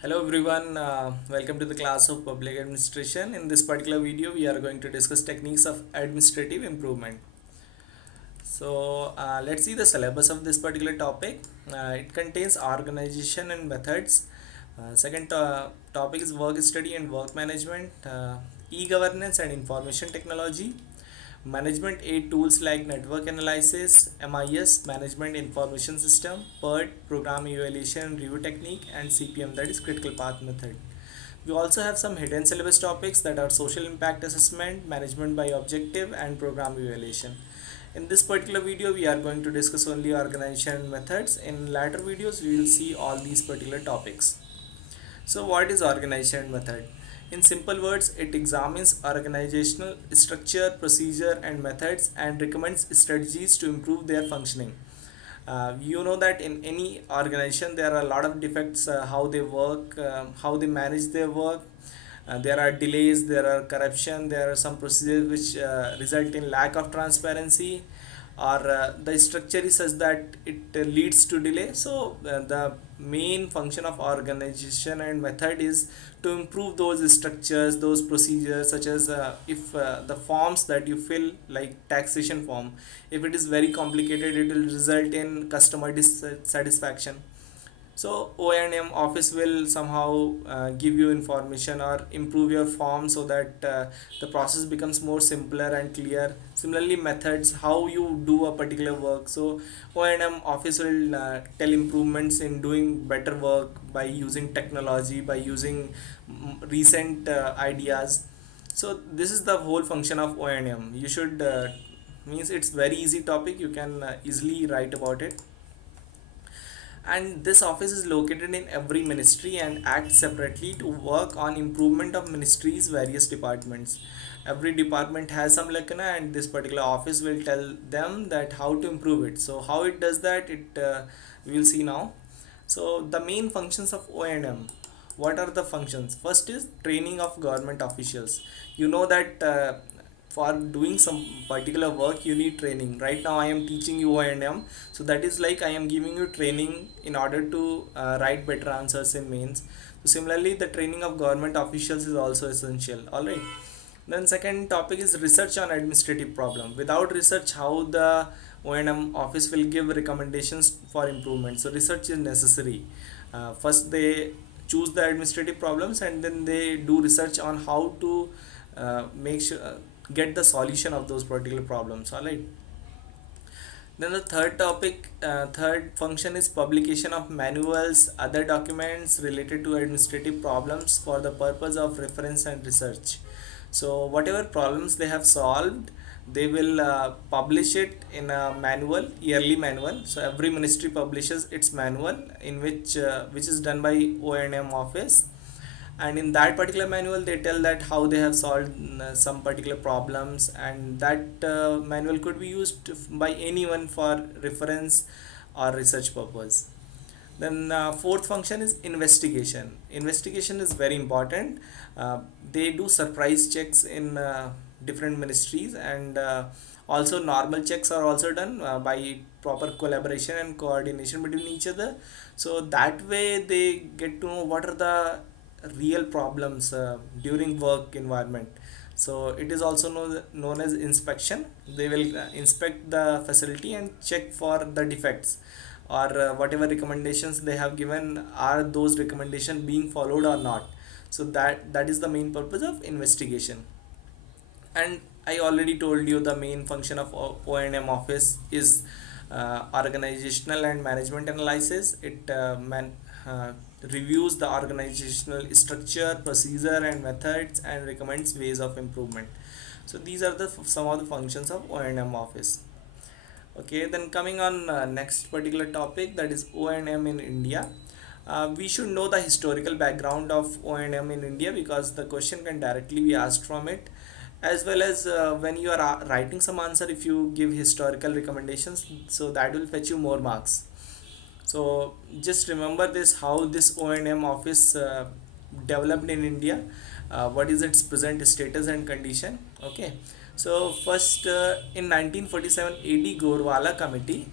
Hello everyone, welcome to the class of public administration. In this particular video, we are going to discuss techniques of administrative improvement. Let's see the syllabus of this particular topic. It contains organization and methods. Second topic is work study and work management, e-governance and information technology, management aid tools like network analysis, MIS, management information system, PERT, program evaluation and review technique, and CPM, that is critical path method. We also have some hidden syllabus topics that are social impact assessment, management by objective, and program evaluation. In this particular video, we are going to discuss only organization methods. In later videos, we will see all these particular topics. So, what is organization method? In simple words, it examines organizational structure, procedure, and methods and recommends strategies to improve their functioning. You know that in any organization there are a lot of defects, how they work, how they manage their work. There are delays, there are corruption, there are some procedures which result in lack of transparency, or the structure is such that it leads to delay. The main function of organization and method is to improve those structures, those procedures, such as if the forms that you fill, like taxation form, if it is very complicated, it will result in customer dissatisfaction. So O&M office will somehow give you information or improve your form so that the process becomes more simpler and clear. Similarly, methods, how you do a particular work. So O&M office will tell improvements in doing better work by using technology, by using recent ideas. So this is the whole function of O&M. You should means it's very easy topic. You can easily write about it. And this office is located in every ministry and acts separately to work on improvement of ministry's various departments. Every department has some lacuna, and this particular office will tell them that how to improve it. So how it does that, it we will see now. So the main functions of O&M. What are the functions? First is training of government officials. You know that for doing some particular work you need training. Right now I am teaching you O&M, so that is like I am giving you training in order to write better answers in mains. So similarly, the training of government officials is also essential. All right. Then second topic is research on administrative problem. Without research, how the O&M office will give recommendations for improvement? So research is necessary. First they choose the administrative problems, and then they do research on how to make sure get the solution of those particular problems. All right. Then the third function is publication of manuals, other documents related to administrative problems for the purpose of reference and research. So whatever problems they have solved, they will publish it in a manual, yearly manual. So every ministry publishes its manual, in which is done by O&M office, and in that particular manual they tell that how they have solved some particular problems, and that manual could be used by anyone for reference or research purpose. Then fourth function is investigation. Investigation is very important. They do surprise checks in different ministries, and also normal checks are also done by proper collaboration and coordination between each other. So that way they get to know what are the real problems during work environment. So it is also known as inspection. They will inspect the facility and check for the defects, or whatever recommendations they have given, are those recommendations being followed or not. So that is the main purpose of investigation. And I already told you the main function of O&M office is organizational and management analysis. It reviews the organizational structure, procedure, and methods, and recommends ways of improvement. So these are the some of the functions of O&M office. Okay, then coming on next particular topic, that is O&M in India. We should know the historical background of O&M in India, because the question can directly be asked from it, as well as when you are writing some answer, if you give historical recommendations, so that will fetch you more marks. So just remember this, how this O&M office developed in India, what is its present status and condition. Okay. So first, in 1947, AD Gorwala committee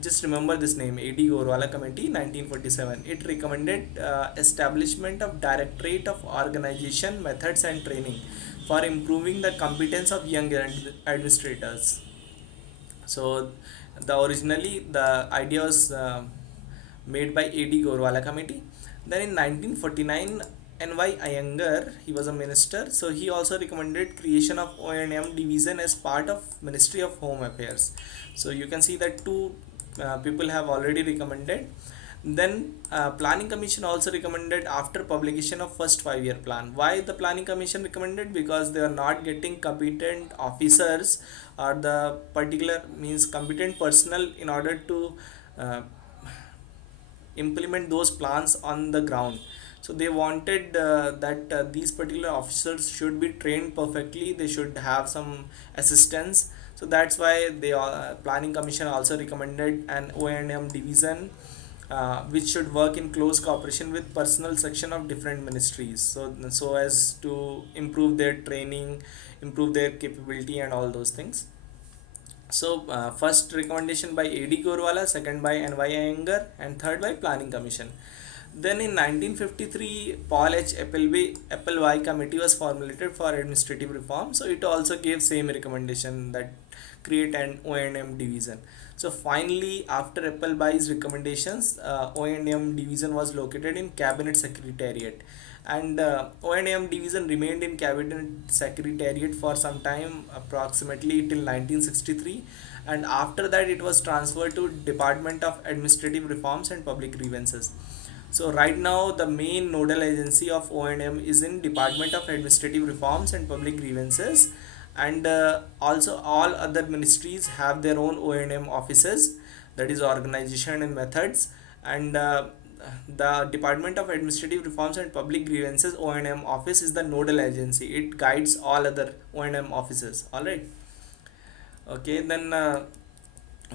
Just remember this name, A.D. Gorwala Committee, 1947. It recommended establishment of Directorate of Organization, Methods and Training for improving the competence of young administrators. So, the originally the idea was made by A.D. Gorwala Committee. Then in 1949, N.Y. Iyengar, he was a minister, so he also recommended creation of O&M division as part of Ministry of Home Affairs. So you can see that two people have already recommended. Then Planning Commission also recommended after publication of first 5 year plan. Why the Planning Commission recommended? Because they are not getting competent officers or the particular means competent personnel in order to uh, implement those plans on the ground. So they wanted that these particular officers should be trained perfectly, they should have some assistance. So that's why the planning commission also recommended an O&M division which should work in close cooperation with personal section of different ministries, so as to improve their training, improve their capability and all those things. So first recommendation by A.D. Gorwala, second by N.Y. Iyengar, and third by Planning Commission. Then in 1953, Paul H. Appleby Committee was formulated for administrative reform. So it also gave same recommendation that create an O&M division. So finally, after Appleby's recommendations, O&M division was located in Cabinet Secretariat, and O&M division remained in Cabinet Secretariat for some time, approximately till 1963, and after that it was transferred to Department of Administrative Reforms and Public Grievances. So right now the main nodal agency of O&M is in Department of Administrative Reforms and Public Grievances, and also all other ministries have their own O&M offices, that is organization and methods. And the Department of Administrative Reforms and Public Grievances O&M office is the nodal agency. It guides all other O&M offices. All right. Okay. Then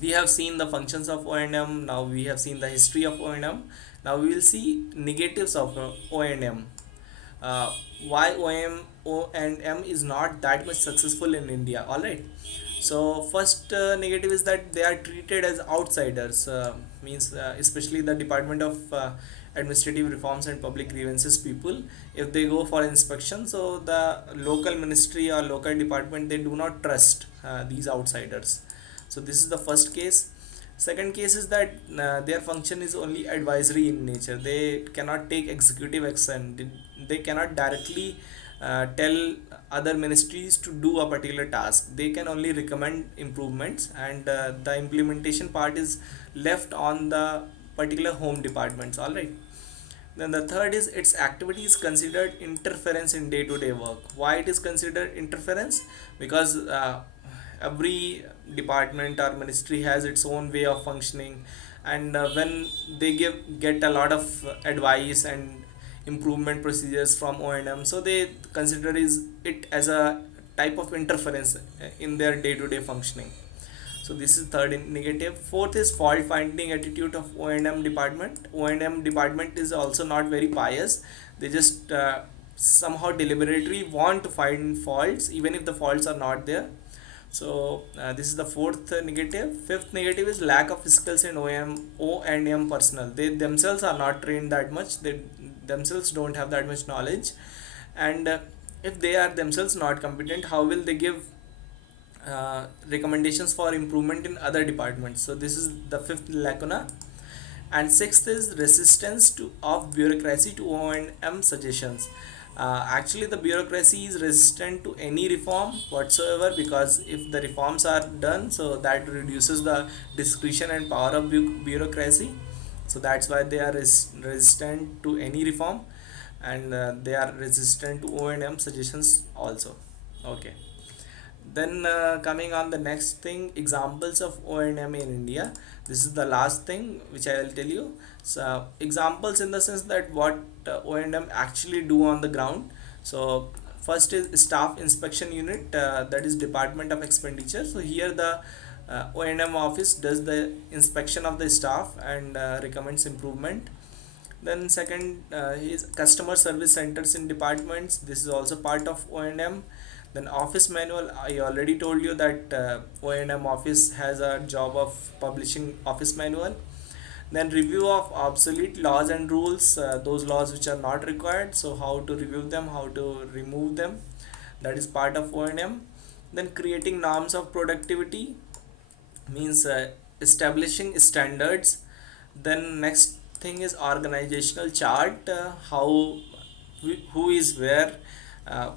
we have seen the functions of O&M. Now we have seen the history of O&M. Now we will see negatives of O&M. Uh, why O&M is not that much successful in India. All right. So first negative is that they are treated as outsiders. Means especially the Department of Administrative Reforms and Public Grievances people, if they go for inspection, so the local ministry or local department, they do not trust these outsiders. So this is the first case. Second case is that their function is only advisory in nature. They cannot take executive action. They cannot directly tell other ministries to do a particular task. They can only recommend improvements, and the implementation part is left on the particular home departments. All right. Then the third is its activity is considered interference in day-to-day work. Why it is considered interference? Because every department or ministry has its own way of functioning, and when they get a lot of advice and improvement procedures from O&M, so they consider it as a type of interference in their day-to-day functioning. So this is third negative. Fourth is fault finding attitude of O&M department. O&M department is also not very pious. They just somehow deliberately want to find faults even if the faults are not there. So this is the fourth negative. Fifth negative is lack of skills in O&M personnel. They themselves are not trained that much. They themselves don't have that much knowledge, and if they are themselves not competent, how will they give recommendations for improvement in other departments? So this is the fifth lacuna. And sixth is resistance to of bureaucracy to O&M suggestions. Actually the bureaucracy is resistant to any reform whatsoever, because if the reforms are done, so that reduces the discretion and power of bureaucracy. So that's why they are resistant to any reform, and they are resistant to O&M suggestions also. Okay. Then coming on the next thing, examples of O&M in India. This is the last thing which I will tell you. So examples in the sense that what O&M actually do on the ground. So first is staff inspection unit, that is Department of Expenditure. So here the O&M office does the inspection of the staff and recommends improvement. Then second is customer service centers in departments. This is also part of O&M. Then office manual, I already told you that O&M office has a job of publishing office manual. Then review of obsolete laws and rules, those laws which are not required, so how to review them, how to remove them, that is part of O&M. Then creating norms of productivity means establishing standards. Then next thing is organizational chart, how who is where, uh,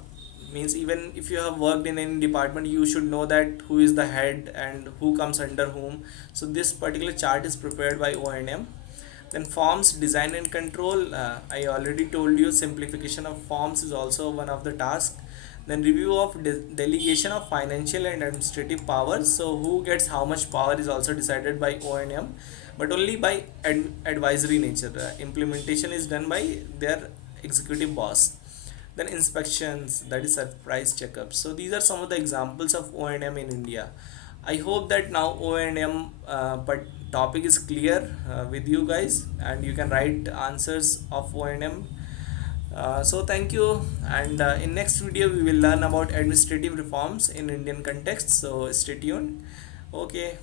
means even if you have worked in any department you should know that who is the head and who comes under whom. So this particular chart is prepared by O&M. Then forms design and control, I already told you simplification of forms is also one of the tasks. Then review of delegation of financial and administrative powers, so who gets how much power is also decided by O&M, but only by advisory nature. Implementation is done by their executive boss. Then inspections, that is surprise checkups. So these are some of the examples of O&M in India. I hope that now O&M but topic is clear with you guys, and you can write answers of O&M. So thank you, and in next video we will learn about administrative reforms in Indian context, so stay tuned. Okay.